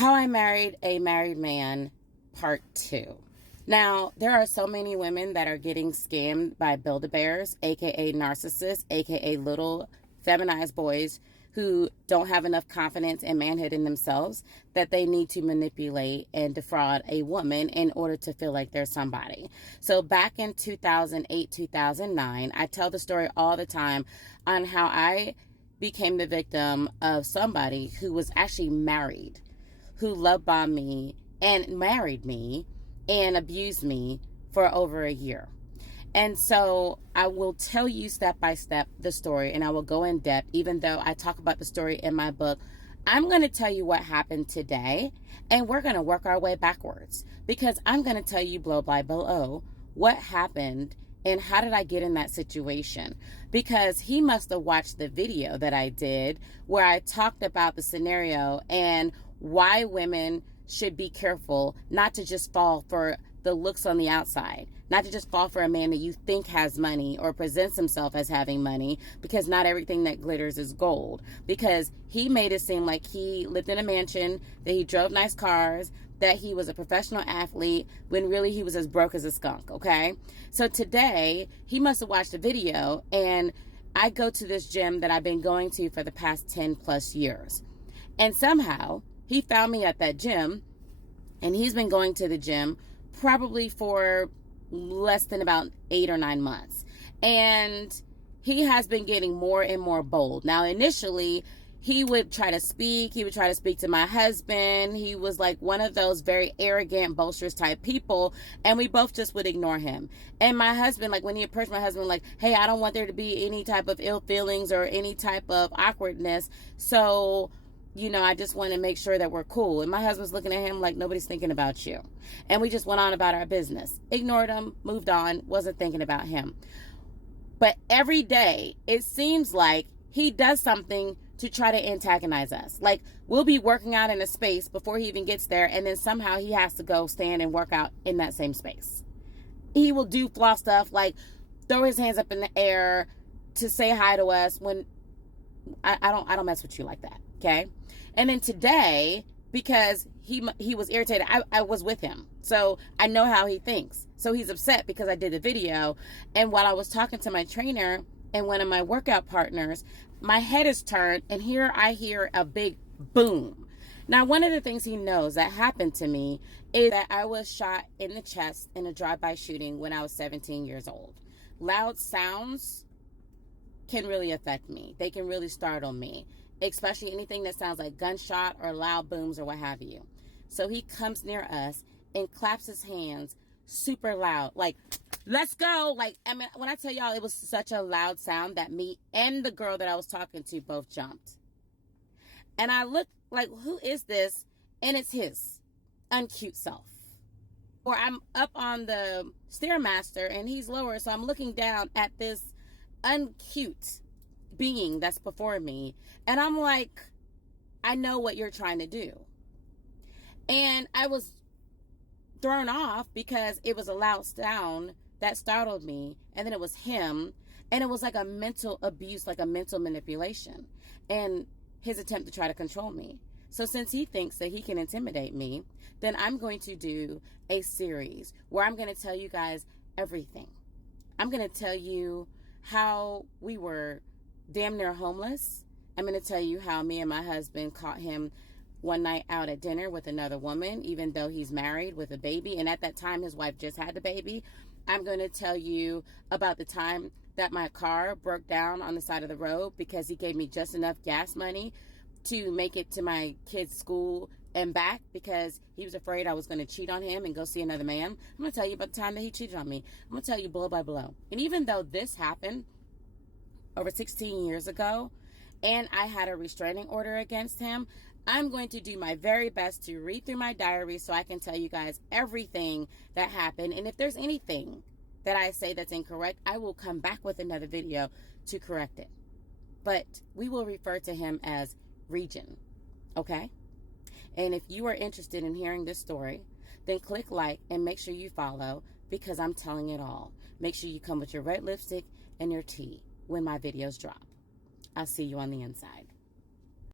How I Married a Married Man, Part 2. Now, there are so many women that are getting scammed by Build-A-Bears, aka narcissists, aka little feminized boys who don't have enough confidence and manhood in themselves that they need to manipulate and defraud a woman in order to feel like they're somebody. So back in 2008, 2009, I tell the story all the time on how I became the victim of somebody who was actually married, who love bombed me and married me and abused me for over a year. And so I will tell you step by step the story, and I will go in depth, even though I talk about the story in my book. I'm going to tell you what happened today, and we're going to work our way backwards, because I'm going to tell you blow by blow what happened and how did I get in that situation. Because he must have watched the video that I did where I talked about the scenario and why women should be careful not to just fall for the looks on the outside, not to just fall for a man that you think has money or presents himself as having money, because not everything that glitters is gold. Because he made it seem like he lived in a mansion, that he drove nice cars, that he was a professional athlete, when really he was as broke as a skunk, okay? So today, he must have watched a video, and I go to this gym that I've been going to for the past 10 plus years. And somehow, he found me at that gym, and he's been going to the gym probably for less than about 8 or 9 months. And he has been getting more and more bold. Now, initially, he would try to speak. He would try to speak to my husband. He was like one of those very arrogant, boisterous type people. And we both just would ignore him. And my husband, like when he approached my husband, like, hey, I don't want there to be any type of ill feelings or any type of awkwardness. So, I just want to make sure that we're cool. And my husband's looking at him like nobody's thinking about you. And we just went on about our business. Ignored him, moved on, wasn't thinking about him. But every day, it seems like he does something to try to antagonize us. Like, we'll be working out in a space before he even gets there, and then somehow he has to go stand and work out in that same space. He will do flaw stuff, like throw his hands up in the air to say hi to us when I don't mess with you like that, okay? And then today, because he was irritated, I was with him. So I know how he thinks. So he's upset because I did the video. And while I was talking to my trainer and one of my workout partners, my head is turned, and here I hear a big boom. Now, one of the things he knows that happened to me is that I was shot in the chest in a drive-by shooting when I was 17 years old. Loud sounds can really affect me. They can really startle me, especially anything that sounds like gunshot or loud booms or what have you. So he comes near us and claps his hands super loud, like, let's go. Like, I mean, when I tell y'all, it was such a loud sound that me and the girl that I was talking to both jumped. And I looked like, who is this? And it's his uncute self. Or I'm up on the Stairmaster and he's lower, so I'm looking down at this uncute being that's before me. And I'm like, I know what you're trying to do. And I was thrown off because it was a loud sound that startled me, and then it was him, and it was like a mental abuse, like a mental manipulation, and his attempt to try to control me. So since he thinks that he can intimidate me, then I'm going to do a series where I'm going to tell you guys everything. I'm going to tell you how we were damn near homeless. I'm going to tell you how me and my husband caught him one night out at dinner with another woman, even though he's married with a baby. And at that time, his wife just had the baby. I'm going to tell you about the time that my car broke down on the side of the road because he gave me just enough gas money to make it to my kid's school and back, because he was afraid I was going to cheat on him and go see another man. I'm going to tell you about the time that he cheated on me. I'm going to tell you blow by blow. And even though this happened over 16 years ago, and I had a restraining order against him, I'm going to do my very best to read through my diary so I can tell you guys everything that happened. And if there's anything that I say that's incorrect, I will come back with another video to correct it. But we will refer to him as Region, okay? And if you are interested in hearing this story, then click like and make sure you follow, because I'm telling it all. Make sure you come with your red lipstick and your tea when my videos drop. I'll see you on the inside.